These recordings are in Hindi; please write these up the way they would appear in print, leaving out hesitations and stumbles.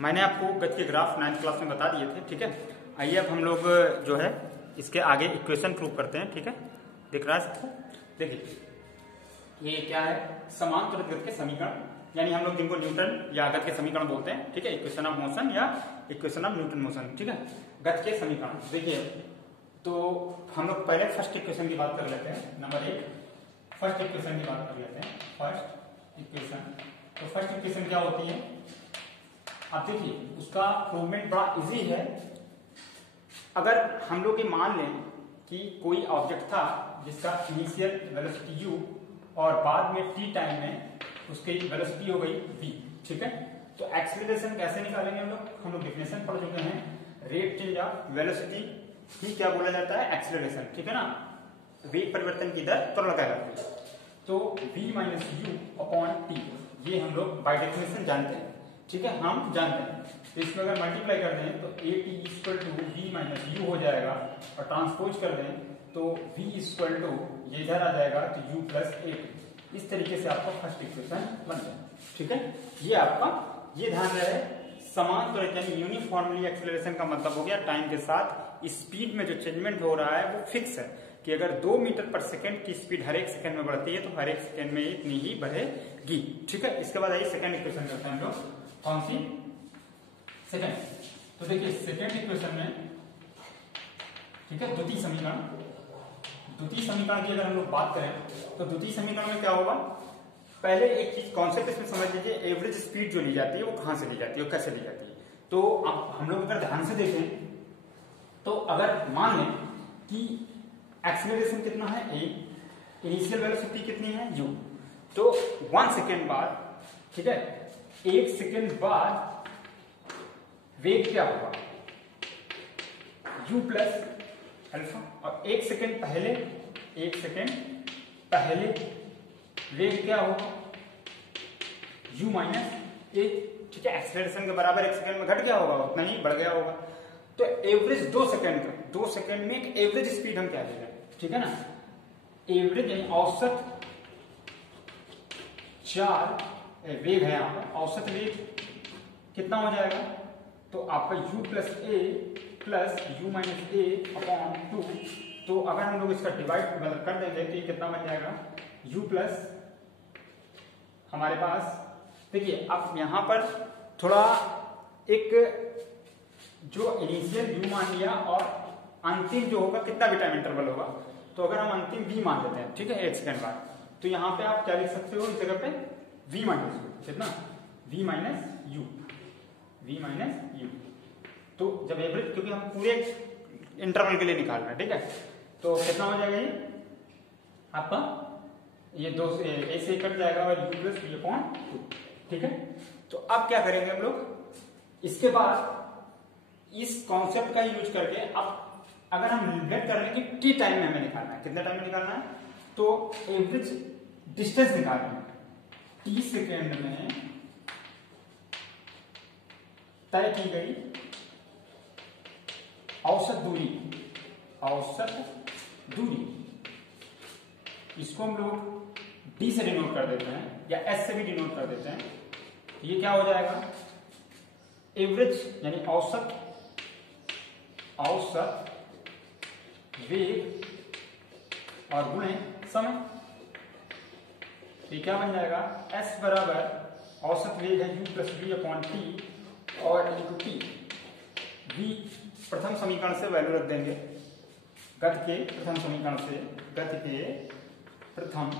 मैंने आपको गति के ग्राफ 9th क्लास में बता दिए थे, ठीक है। आइए अब हम लोग जो है इसके आगे इक्वेशन प्रूव करते हैं, ठीक है। दिख रहा है सबको? देखिए ये क्या है, समान त्वरित गति के समीकरण, यानी हम लोग जिनको न्यूटन या गति के समीकरण बोलते हैं, ठीक है। इक्वेशन ऑफ मोशन या इक्वेशन ऑफ न्यूटन मोशन, ठीक है। गति के समीकरण देखिए, तो हम लोग पहले फर्स्ट इक्वेशन की बात कर लेते हैं। नंबर 1 फर्स्ट इक्वेशन की बात कर लेते हैं। फर्स्ट इक्वेशन, तो फर्स्ट इक्वेशन क्या होती है? आप देखिए उसका प्रूवमेंट बड़ा इजी है। अगर हम लोग ये मान लें कि कोई ऑब्जेक्ट था जिसका इनिशियल वेलोसिटी u और बाद में t टाइम में उसकी वेलोसिटी हो गई v, ठीक है। तो एक्सीलरेशन कैसे निकालेंगे हम लोग डेफिनेशन पढ़ चुके हैं। रेट चेंज ऑफ वेलोसिटी ही क्या बोला जाता है? एक्सीलरेशन, ठीक है ना। वेग परिवर्तन की दर त्वरण कहलाती है। तो v minus you upon T, ये हम लोग बाय डेफिनेशन जानते हैं, ठीक है। हम जानते हैं, तो इसमें अगर मल्टीप्लाई कर दें तो a t equal to v minus u हो जाएगा, और ट्रांसपोज कर दें तो v इक्वल टू ये इधर आ जाएगा तो u प्लस ए टी। इस तरीके से आपका फर्स्ट इक्वेशन बन जाए, ठीक है। ये आपका, ये ध्यान रहे, समान त्वरित यानी यूनिफॉर्मली एक्सेलरेशन का मतलब हो गया टाइम के साथ स्पीड में जो चेंजमेंट हो रहा है वो फिक्स है कि अगर 2 मीटर पर सेकेंड की स्पीड हर एक सेकेंड में बढ़ती है तो हर एक सेकेंड में इतनी ही बढ़ेगी, ठीक है। इसके बाद आइए सेकेंड इक्वेशन करते हैं हम लोग। कौन सी? सेकेंड। तो देखिए सेकेंड इक्वेशन में, ठीक है, द्वितीय समीकरण। द्वितीय समीकरण की अगर हम लोग बात करें तो द्वितीय समीकरण में क्या होगा? पहले एक चीज कॉन्सेप्ट इसमें समझ लीजिए, एवरेज स्पीड जो ली जाती है वो कहां से ली जाती है और कैसे ली जाती है। तो अब हम लोग अगर ध्यान से देखें तो अगर मान लें कि एक्सीलरेशन कितना है a, इनिशियल वेलोसिटी कितनी है u, तो 1 सेकेंड बाद, ठीक है, 1 सेकेंड बाद वेग क्या होगा? u प्लस अल्फा, और 1 सेकेंड पहले, 1 सेकेंड पहले वेग क्या होगा? u माइनस ए, ठीक है। एक्सीलरेशन के बराबर 1 सेकेंड में घट गया होगा, उतना ही बढ़ गया होगा। तो एवरेज 2 सेकेंड का, 2 सेकेंड में एक एवरेज स्पीड हम क्या ले रहे हैं, ठीक है ना। एवरेज यानी औसत वेग है यहाँ पर, औसत वेग कितना हो जाएगा? तो आपका u plus A plus you minus A upon 2। तो अगर हम लोग इसका डिवाइड मतलब कर देंगे तो ये कितना बन जाएगा? u प्लस हमारे पास, देखिए अब यहां पर थोड़ा एक जो इनिशियल u मान लिया और अंतिम जो होगा कितना भी टाइम इंटरवल होगा, तो अगर हम अंतिम v मान लेते हैं, ठीक है, 1 सेकेंड बाद, तो यहाँ पे आप क्या लिख सकते हो? इस जगह पे v माइनस यू, कितना? v minus you, v minus you. तो जब एवरेज, क्योंकि हम पूरे इंटरवल के लिए निकाल रहे हैं, ठीक है, तो कितना हो जाएगा ये आपका? ये 2 से कट जाएगा और u प्लस v अपॉन 2, ठीक है। तो अब क्या करेंगे हम लोग? इसके बाद इस कॉन्सेप्ट का यूज करके अब अगर हम नेगलेक्ट कर लें कि टी टाइम में हमें निकालना है, कितने टाइम में निकालना है, तो एवरेज डिस्टेंस निकालना है। टी सेकेंड में तय की गई औसत दूरी, औसत दूरी, इसको हम लोग डी से डिनोट कर देते हैं या एस से भी डिनोट कर देते हैं। ये क्या हो जाएगा? एवरेज यानी औसत, औसत वेग और गुणे समय। ये क्या बन जाएगा? s बराबर औसत वेग है u plus v upon t और इंटू टी। v प्रथम समीकरण से वैल्यू रख देंगे, गति के प्रथम समीकरण से, गति के प्रथम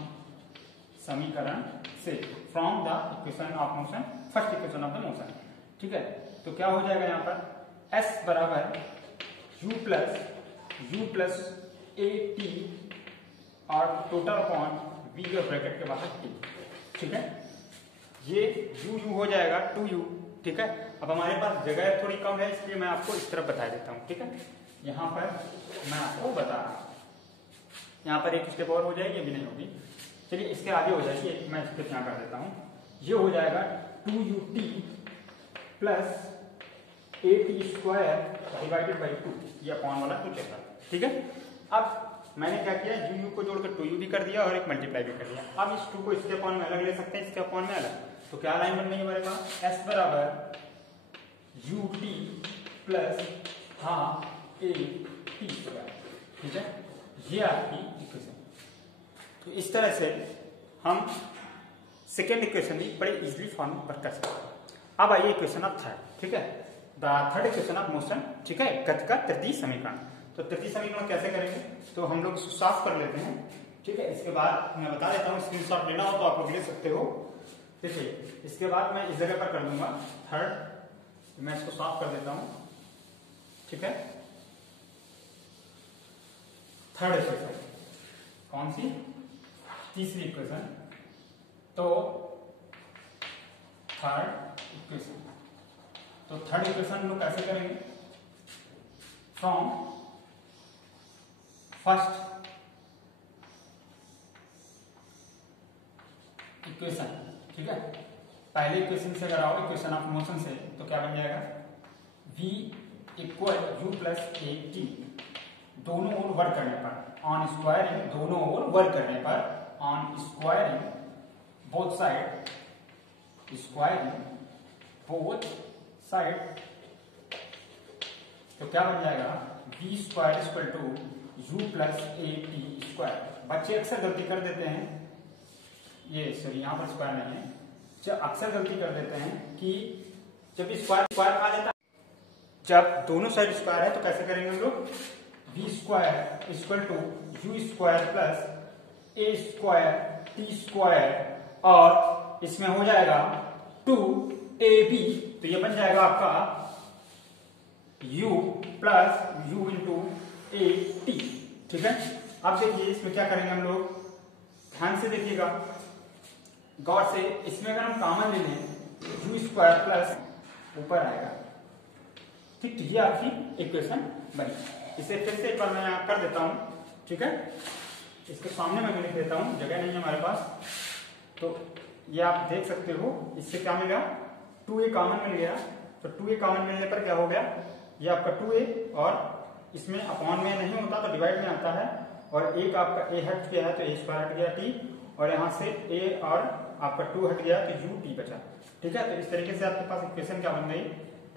समीकरण से, from the equation of motion, first equation of the motion, ठीक है। तो क्या हो जाएगा यहाँ पर? s बराबर u प्लस ए टी और टोटल अपॉन v और ब्रैकेट के बाहर t, ठीक है। ये u हो जाएगा 2u, ठीक है। अब हमारे पास जगह थोड़ी कम है इसलिए मैं आपको इस तरफ बता देता हूँ, ठीक है। यहाँ पर मैं आपको बता रहा हूँ, यहाँ पर एक स्टेप और हो जाएगी, अभी नहीं होगी, चलिए इसके आगे हो जाएगी, मैं स्टेप यहाँ कर देता हूँ। ये हो जाएगा 2ut plus a t square divided by 2, ये अपॉन वाला 2 चलता है, ठीक है। अब मैंने क्या किया, यू को जोड़कर 2u भी कर दिया और एक मल्टीप्लाई भी कर दिया। अब इस 2 को इसके अपॉन में अलग ले सकते हैं, इसके अपॉन में अलग, तो क्या लाइन बन गई हमारे पास? s बराबर यू टी प्लस हाफ ए टी स्क्वायर, ठीक है, ये आपकी इक्वेशन। तो इस तरह से हम सेकेंड इक्वेशन भी बड़े इजीली फॉर्म पर कर सकते हैं। अब आइए इक्वेशन ऑफ थर्ड, ठीक है, the third equation of motion, ठीक है, गति का तृतीय समीकरण। तो तृतीय समीकरण कैसे करेंगे, तो हम लोग इसको साफ कर लेते हैं, ठीक है। इसके बाद मैं बता देता हूँ, स्क्रीनशॉट लेना हो तो आप लोग ले सकते हो, ठीक है। इसके बाद मैं इस जगह पर कर दूंगा थर्ड, मैं इसको साफ कर देता हूं, ठीक है। थर्ड इक्वेशन कौन सी, तीसरी इक्वेशन। तो थर्ड इक्वेशन, तो थर्ड इक्वेशन हम लोग कैसे करेंगे, फ्रॉम फर्स्ट इक्वेशन, ठीक है, पहले इक्वेशन से अगर आओ इक्वेशन ऑफ मोशन से, तो क्या बन जाएगा, v equal you plus a T, दोनों ओर वर्क करने पर, ऑन स्क्वायरिंग, दोनों ओर वर्क करने पर, on squaring both side, squaring both side, तो क्या बन जाएगा, v square equal to u plus a t square. बच्चे अक्सर गलती कर देते हैं, ये सॉरी यहां पर स्क्वायर नहीं है, जब अक्सर गलती कर देते हैं कि जब स्क्वायर आ जाता है, जब दोनों साइड स्क्वायर है तो कैसे करेंगे हम लोग, v square equal to u square plus a square t square, और इसमें हो जाएगा 2ab, तो ये बन जाएगा आपका u plus you into A T, ठीक है। अब देखिए इसमें क्या करेंगे हम लोग, ध्यान से देखिएगा, गौर से, इसमें अगर हम कॉमन ले लें यू स्क्वायर प्लस ऊपर आएगा, ठीक, ये आपकी इक्वेशन बनी। इसे फिर से एक बार मैं यहाँ कर देता हूँ, ठीक है, इसके सामने मैं लिख देता हूँ, जगह नहीं है हमारे पास, तो ये आप देख सकते हो, इससे क्या मिला, 2a कॉमन मिल गया, तो 2a कॉमन मिलने पर क्या हो गया, ये आपका 2a, और इसमें अपॉन में नहीं होता तो डिवाइड में आता है, और एक आपका a हट गया है तो a स्क्वायर हट गया t, और यहाँ से a और आपका 2 हट गया तो u t बचा, ठीक है। तो इस तरीके से आपके पास इक्वेशन क्या बन गई,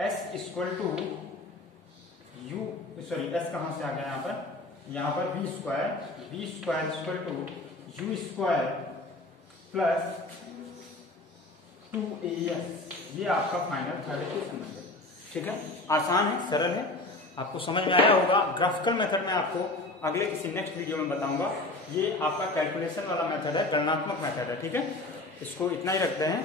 s equal to u, sorry s कहां से आ गया यहाँ पर v square equal to u square plus 2as, ये आपका फाइनल थर्ड इक्वेशन बन गया, ठीक है। आसान है, सरल है, आपको समझ में आया होगा। ग्राफिकल मेथड में आपको अगले किसी नेक्स्ट वीडियो में बताऊंगा। ये आपका कैलकुलेशन वाला मेथड है, गणनात्मक मेथड है, ठीक है। इसको इतना ही रखते हैं।